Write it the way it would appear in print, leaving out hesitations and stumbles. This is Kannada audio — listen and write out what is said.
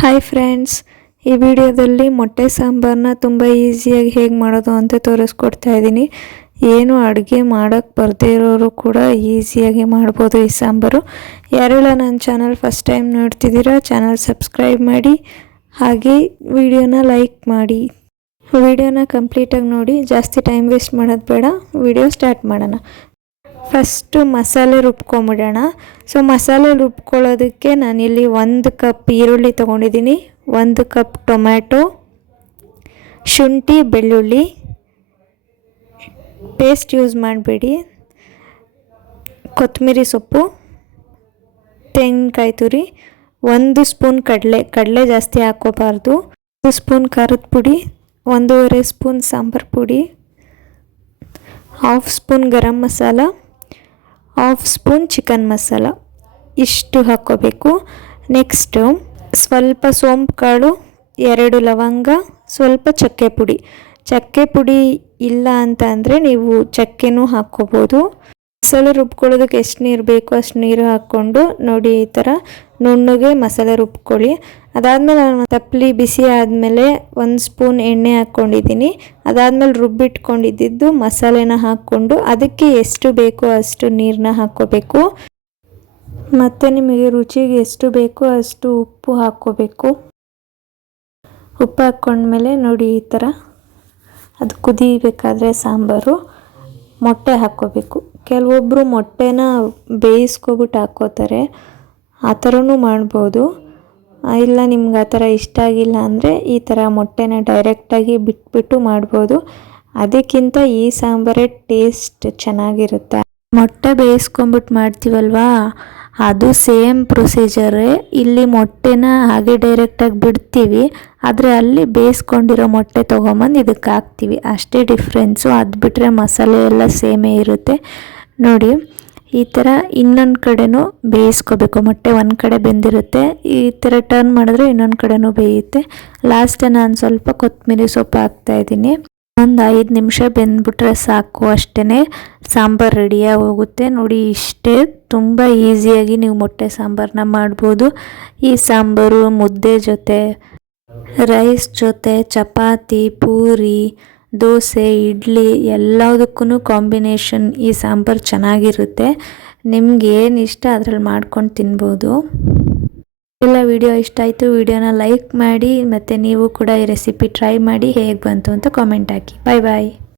ಹಾಯ್ ಫ್ರೆಂಡ್ಸ್, ಈ ವಿಡಿಯೋದಲ್ಲಿ ಮೊಟ್ಟೆ ಸಾಂಬಾರನ್ನ ತುಂಬ ಈಸಿಯಾಗಿ ಹೇಗೆ ಮಾಡೋದು ಅಂತ ತೋರಿಸ್ಕೊಡ್ತಾ ಇದ್ದೀನಿ. ಏನು ಅಡುಗೆ ಮಾಡೋಕ್ಕೆ ಬರದೇ ಇರೋರು ಕೂಡ ಈಸಿಯಾಗಿ ಮಾಡ್ಬೋದು ಈ ಸಾಂಬಾರು. ಯಾರೆಲ್ಲ ನನ್ನ ಚಾನಲ್ ಫಸ್ಟ್ ಟೈಮ್ ನೋಡ್ತಿದ್ದೀರಾ, ಚಾನಲ್ ಸಬ್ಸ್ಕ್ರೈಬ್ ಮಾಡಿ, ಹಾಗೆ ವಿಡಿಯೋನ ಲೈಕ್ ಮಾಡಿ. ವಿಡಿಯೋನ ಕಂಪ್ಲೀಟಾಗಿ ನೋಡಿ, ಜಾಸ್ತಿ ಟೈಮ್ ವೇಸ್ಟ್ ಮಾಡೋದು ಬೇಡ. ವಿಡಿಯೋ ಸ್ಟಾರ್ಟ್ ಮಾಡೋಣ. ಫಸ್ಟು ಮಸಾಲೆ ರುಬ್ಕೊಂಬಿಡೋಣ. ಸೊ ಮಸಾಲೆ ರುಬ್ಕೊಳ್ಳೋದಕ್ಕೆ ನಾನಿಲ್ಲಿ 1 ಕಪ್ ಈರುಳ್ಳಿ ತೊಗೊಂಡಿದ್ದೀನಿ, 1 ಕಪ್ ಟೊಮ್ಯಾಟೊ, ಶುಂಠಿ ಬೆಳ್ಳುಳ್ಳಿ ಪೇಸ್ಟ್ ಯೂಸ್ ಮಾಡಬೇಡಿ, ಕೊತ್ತಂಬರಿ ಸೊಪ್ಪು, ತೆಂಗಿನಕಾಯಿ ತುರಿ, 1 ಸ್ಪೂನ್ ಕಡಲೆ ಜಾಸ್ತಿ ಹಾಕ್ಕೋಬಾರ್ದು, 1 ಸ್ಪೂನ್ ಖಾರದ ಪುಡಿ, 1.5 ಸ್ಪೂನ್ ಸಾಂಬಾರು ಪುಡಿ, 1/2 spoon garam masala, 1/2 spoon chicken masala, ಇಷ್ಟು ಹಾಕ್ಕೋಬೇಕು. ನೆಕ್ಸ್ಟು ಸ್ವಲ್ಪ ಸೋಂಪು ಕಾಳು, 2 ಲವಂಗ, ಸ್ವಲ್ಪ ಚಕ್ಕೆ ಪುಡಿ ಇಲ್ಲ ಅಂತ ಅಂದರೆ ನೀವು ಚಕ್ಕೆನೂ ಹಾಕ್ಕೋಬೋದು. ಮಸಾಲೆ ರುಬ್ಕೊಳ್ಳೋದಕ್ಕೆ ಎಷ್ಟು ನೀರು ಬೇಕೋ ಅಷ್ಟು ನೀರು ಹಾಕ್ಕೊಂಡು ನೋಡಿ, ಈ ಥರ ನುಣ್ಣಗೆ ಮಸಾಲೆ ರುಬ್ಕೊಳ್ಳಿ. ಅದಾದಮೇಲೆ ನಾನು ತಪ್ಪಲಿ ಬಿಸಿ ಆದಮೇಲೆ 1 ಸ್ಪೂನ್ ಎಣ್ಣೆ ಹಾಕ್ಕೊಂಡಿದ್ದೀನಿ. ಅದಾದಮೇಲೆ ರುಬ್ಬಿಟ್ಕೊಂಡಿದ್ದು ಮಸಾಲೆನ ಹಾಕ್ಕೊಂಡು ಅದಕ್ಕೆ ಎಷ್ಟು ಬೇಕೋ ಅಷ್ಟು ನೀರನ್ನ ಹಾಕ್ಕೋಬೇಕು. ಮತ್ತು ನಿಮಗೆ ರುಚಿಗೆ ಎಷ್ಟು ಬೇಕೋ ಅಷ್ಟು ಉಪ್ಪು ಹಾಕ್ಕೋಬೇಕು. ಉಪ್ಪು ಹಾಕ್ಕೊಂಡ್ಮೇಲೆ ನೋಡಿ, ಈ ಥರ ಅದು ಕುದಿಬೇಕಾದ್ರೆ ಸಾಂಬಾರು ಮೊಟ್ಟೆ ಹಾಕ್ಕೋಬೇಕು. ಕೆಲವೊಬ್ಬರು ಮೊಟ್ಟೆನ ಬೇಯಿಸ್ಕೊಬಿಟ್ಟು ಹಾಕ್ಕೋತಾರೆ, ಆ ಥರನೂ ಮಾಡ್ಬೋದು. ಇಲ್ಲ ನಿಮ್ಗೆ ಆ ಥರ ಇಷ್ಟ ಆಗಿಲ್ಲ ಅಂದರೆ ಈ ಥರ ಮೊಟ್ಟೆನ ಡೈರೆಕ್ಟಾಗಿ ಬಿಟ್ಬಿಟ್ಟು ಮಾಡ್ಬೋದು. ಅದಕ್ಕಿಂತ ಈ ಸಾಂಬಾರೇ ಟೇಸ್ಟ್ ಚೆನ್ನಾಗಿರುತ್ತೆ. ಮೊಟ್ಟೆ ಬೇಯಿಸ್ಕೊಂಬಿಟ್ಟು ಮಾಡ್ತೀವಲ್ವಾ, ಅದು ಸೇಮ್ ಪ್ರೊಸೀಜರೇ. ಇಲ್ಲಿ ಮೊಟ್ಟೆನ ಹಾಗೆ ಡೈರೆಕ್ಟಾಗಿ ಬಿಡ್ತೀವಿ, ಆದರೆ ಅಲ್ಲಿ ಬೇಯಿಸ್ಕೊಂಡಿರೋ ಮೊಟ್ಟೆ ತೊಗೊಂಬಂದು ಇದಕ್ಕೆ ಹಾಕ್ತೀವಿ, ಅಷ್ಟೇ ಡಿಫ್ರೆನ್ಸು. ಅದು ಬಿಟ್ಟರೆ ಮಸಾಲೆ ಎಲ್ಲ ಸೇಮೇ ಇರುತ್ತೆ. ನೋಡಿ, ಈ ಥರ ಇನ್ನೊಂದು ಕಡೆನೂ ಬೇಯಿಸ್ಕೋಬೇಕು. ಮೊಟ್ಟೆ ಒಂದು ಕಡೆ ಬೆಂದಿರುತ್ತೆ, ಈ ಥರ ಟರ್ನ್ ಮಾಡಿದ್ರೆ ಇನ್ನೊಂದು ಕಡೆನೂ ಬೇಯುತ್ತೆ. ಲಾಸ್ಟ್ ನಾನು ಸ್ವಲ್ಪ ಕೊತ್ತಂಬರಿ ಸೊಪ್ಪು ಹಾಕ್ತಾಯಿದ್ದೀನಿ. ಒಂದು 5 ನಿಮಿಷ ಬೆಂದ್ಬಿಟ್ರೆ ಸಾಕು, ಅಷ್ಟೇ ಸಾಂಬಾರು ರೆಡಿಯಾಗಿ ಹೋಗುತ್ತೆ. ನೋಡಿ, ಇಷ್ಟೇ, ತುಂಬ ಈಸಿಯಾಗಿ ನೀವು ಮೊಟ್ಟೆ ಸಾಂಬಾರನ್ನ ಮಾಡ್ಬೋದು. ಈ ಸಾಂಬಾರು ಮುದ್ದೆ ಜೊತೆ, ರೈಸ್ ಜೊತೆ, ಚಪಾತಿ, ಪೂರಿ, ದೋಸೆ, ಇಡ್ಲಿ ಎಲ್ಲದಕ್ಕೂ ಕಾಂಬಿನೇಷನ್ ಈ ಸಾಂಬಾರು ಚೆನ್ನಾಗಿರುತ್ತೆ. ನಿಮ್ಗೆ ಏನು ಇಷ್ಟ ಅದರಲ್ಲಿ ಮಾಡ್ಕೊಂಡು ತಿನ್ಬೋದು. ಎಲ್ಲ ವಿಡಿಯೋ ಇಷ್ಟ ಆಯಿತು, ವಿಡಿಯೋನ ಲೈಕ್ ಮಾಡಿ, ಮತ್ತು ನೀವು ಕೂಡ ಈ ರೆಸಿಪಿ ಟ್ರೈ ಮಾಡಿ ಹೇಗೆ ಬಂತು ಅಂತ ಕಾಮೆಂಟ್ ಹಾಕಿ. ಬಾಯ್ ಬಾಯ್.